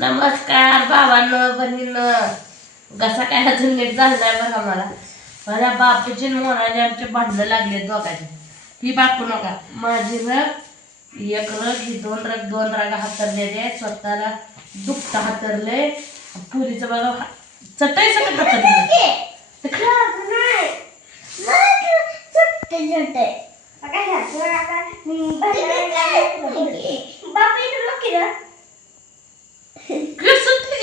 नमस्कार भावांनो बहिणींनो. कसा काय अजून नीट झालाय बघा मला. माझ्या बापूची मोराने आमचे भांडणं लागले दोघांचे. ही बापू नका माझी रग एक रग ही दोन रग हातरलेले स्वतःला दुखत हातरले. पुरीचं बघा चटई सकट हातरले.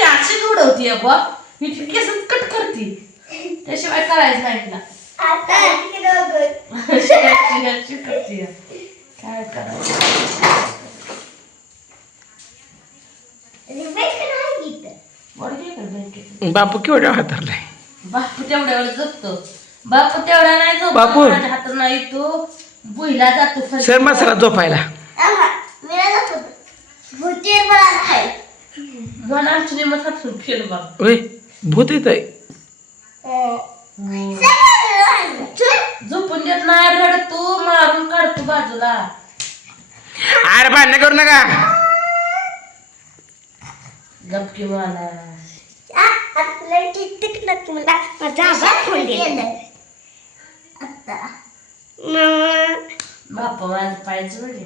अशी उडवती केस कट करती त्याशिवाय करायचं नाही तिला. काय करायचं बापू केवढ्या हातारलाय. बापू तेवढ्या वेळ जगतो. बापू तेवढा नाही झोप. बापू हात नाही तो बुईला जातो सर मसरा झोपायला. मन आमची निमत हातून फेल बघ. होय भूत येत आहे. झोपून देत नाही रडतो मारून काढतो बाजूला. अरे भांडण करू नका. गपकी मला बापा माझं पायचं म्हणजे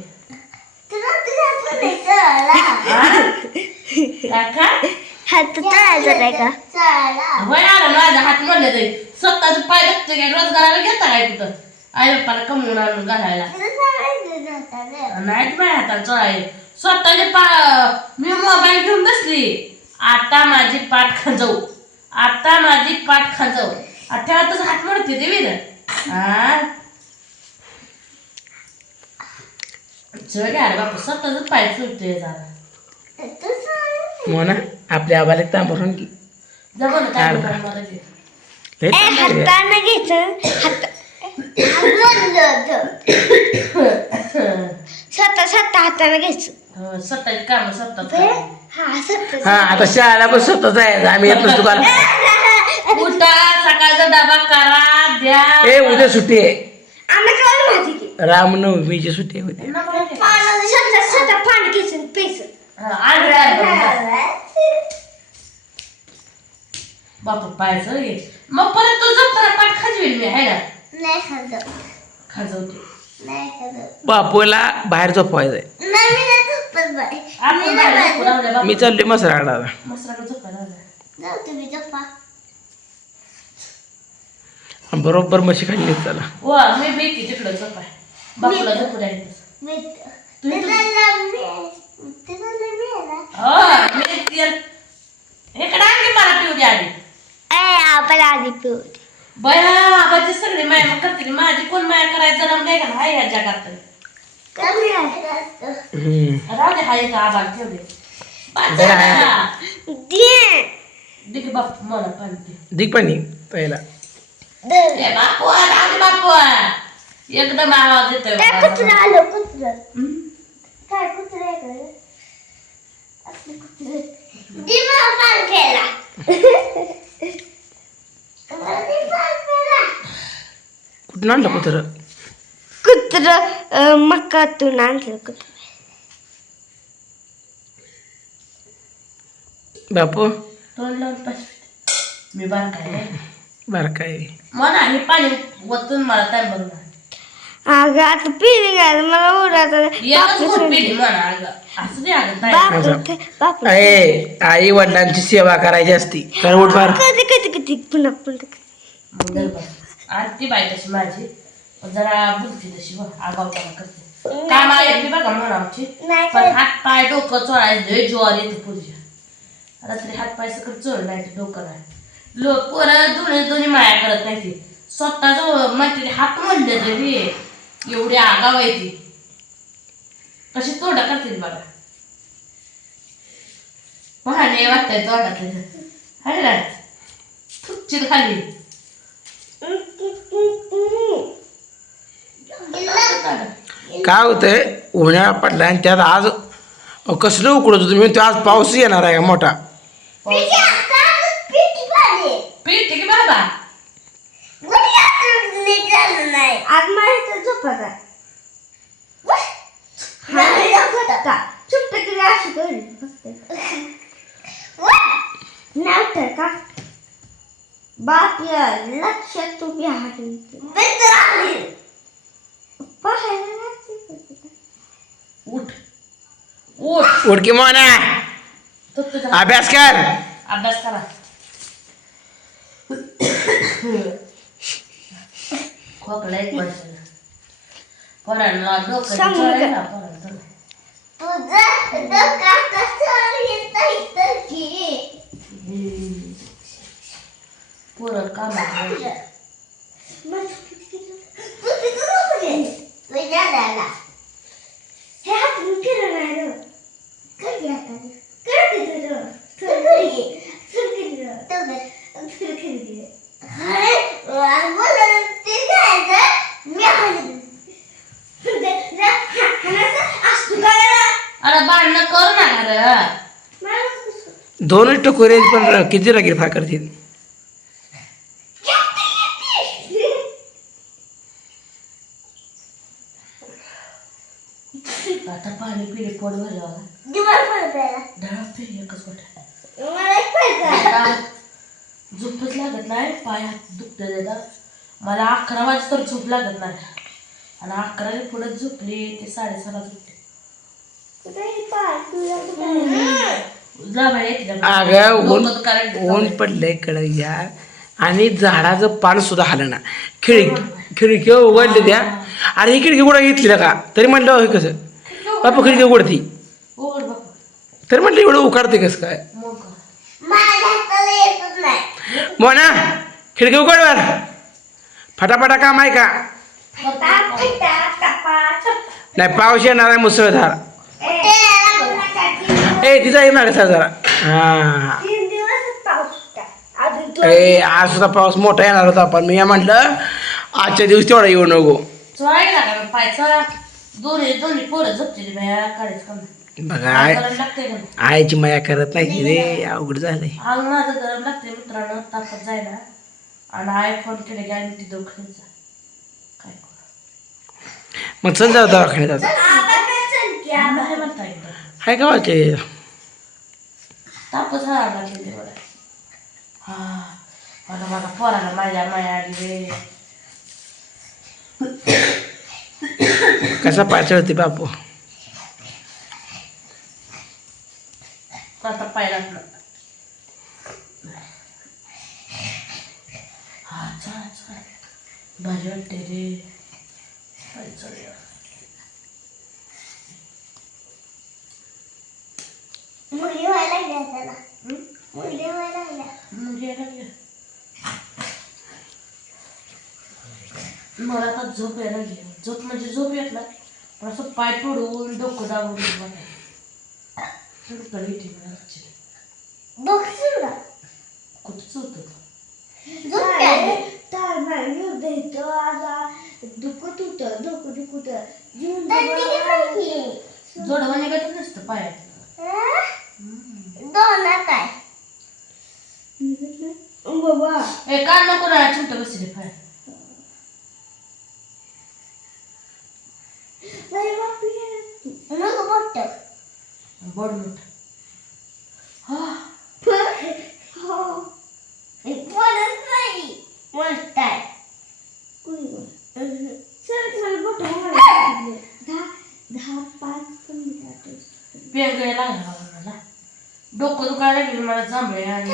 वय आलं माझा हात म्हणलं तरी स्वतःच पाय लागतो काय रोजगाराला घेता काय कुठं आई बाप्पाला कमवून आणून घालायला नाहीत माझ्या हाताला चोळाय स्वतःचे मी मोबाईल घेऊन बसली. आता माझी पाठ खाजवू ठेवातच हात मोडते ते विर चढ अरे बापू स्वतःच पाय चुलतोय जरा मोना आपल्या आबाला तांबरून की जमलं स्वतः हाताने घ्यायचं. स्वतःची काम स्वतः. हा आता शाळेला पण स्वतः जायचं. आम्ही येत नसतो का. उठा सकाळचा डबा करा द्या. ए उद्या सुट्टी आहे. आम्ही रामनवमीची सुट्टी होती. स्वतः पाणी घ्यायचं प्यायचं. बापू पाहायचं मग परत तू जपताना पाठ खाजवेल मी आहे ना. नाही खाजवते बापूला बाहेर झोपवायचंय. मी चाललोय मसरा आणायला. मसराकडे झोपायला बरोबर म्हशी खाली चला. वा मी बेकी तिकडं झोपाय बापूला झोपू द्यायचं. इकडे आणखी मला पिऊ द्या आधी. बया आबाची सगळी माया करते माझी कोण माया करायचं जरा नाही का हाय ह्या जगात. राहू दे हाय का आबाला ठेव दे. दिग बापू मला पाणी दिग पाणी पहिला. बापू राहू दे बापू एकदम आवाज येतोय. कुठून आणलं कुत्र मकातून आणलं कुत्र. बापू तोंड लावून पाहिजे मी बारकाय बरं काय म्हणा हे पाणी वतून मला काय बघ अगं आता पिढी घ्यायला मला आहे. आई वडिलांची सेवा करायची असती तर उठ बार. कधी कधी कधी पुन्हा पुन्हा आरती बाई तशी माझी जरा बुलती तशी आगावपणा करते. काम आहे बघा म्हणा आमची पण हात पाय डोकं चोळायचं ज्वार येते पूजा रात्री हात पाय सकट चोळ नाही डोकं नाही. लोक पोरं दोन्ही माया करत नाही ती स्वतःच म्हणते हात म्हणले तरी एवढी आगाव आहे ती कशी तोंडा करते बघा. महाने वाटतंय तोंडातलं हाय ना थुकची खाली. काय होतंय उन्हाळा पडला आणि त्यात आज कसलं उकडत होतं. मी आज पाऊस येणार आहे का मोठा. पीठ की बाबा आज मला झोपत आहे. चुपट केली अशी कळली फक्त नव्हतं का बाप लक्षात तुम्ही हाडून पाहायला उठ उठ उडकी मोना तो तुझा अभ्यास कर. अभ्यास करा. खोकला एक माणसाला पोरांना डोकं चढायला पोरांना पोरं कामाला अरे भांडणं करू नका रे. दोनच टकोरे पण किती रागीर फार करतील. आता पाणी पिले पोट भरलं ढळा पिले एकच गोठा झोपच लागत नाही पाय हात दुखत देतात. मला 11 वाजता तर झोप लागत नाही आणि 11 पुढे झोपली ते 6:30 झोपले. जा बाई येते अगं ऊन पडलंय कडक यार आणि झाडाचं पान सुद्धा हलं ना. खिडकी उघडली त्या. अरे ही खिडकी कुठं घेतली का तरी म्हटलं हे कसं बापा खिडकी उघडती उघड बापा तरी म्हटलं एवढं उकाडते कसं काय. मग मोना खिडकी उघड वर फटाफटा काम आहे का नाही. पाऊस येणार आहे मुसळधार. ए तिचा ये मागे सर जरा. हा ए आज सुद्धा पाऊस मोठा येणार होता पण मी म्हटलं आजच्या दिवस तेवढा येऊ नको. चोळायला लागला पायचा दोन्ही पोरं झोपलेली बाया काढायचं काम बघा लागते का आईची माया करत नाही रे अवघड झालंय. अंग माझं गरम लागते मित्रांनो तापत जायला आणि आयफोन केले की आणि ती दवाखान्याचा काय करू मग चल जाऊ दवाखान्यात आता नाही म्हणता एकदा हाय का वाटते तापच हा लागले बरं. हा मला माझा पोराला माझ्या माया आली रे. कसा पाय चढते बापू. आता पाय लागला. हा चला चला भारी वाटते रे. पाय चढूया. मुली व्हायला लागल्या त्याला हं? मुली व्हायला लागल्या मग यायला लागल्या. मला आता झोप यायला लागली. झोप म्हणजे झोप येत ना पण असं पाय पडून डोकं दाबून बघशील ना कुठंच होतं दुखत होतं डोकं दुखत जोडवा निघत नसतं पायात. काय बाबा ए कान नको ना छोट बसले पाय. बड मोठ हा पेंगायला लागला मला डोकं दुखायला लागले मला जांभळे आणि